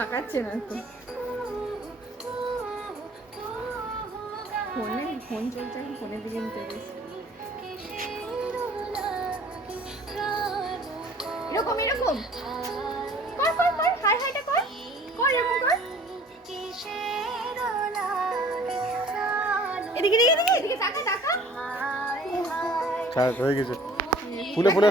তাকাচ্ছে না তো, ফোন চলছে, এখন ফোনের দিকে নিতে গেছে। এরকম এরকম কর কর কর, হাই হাইটা কর কর, এরকম কর। এদিকে এদিকে এদিকে এদিকে তাকা তাকা। হয়ে গেছে। ফুলে ফুলে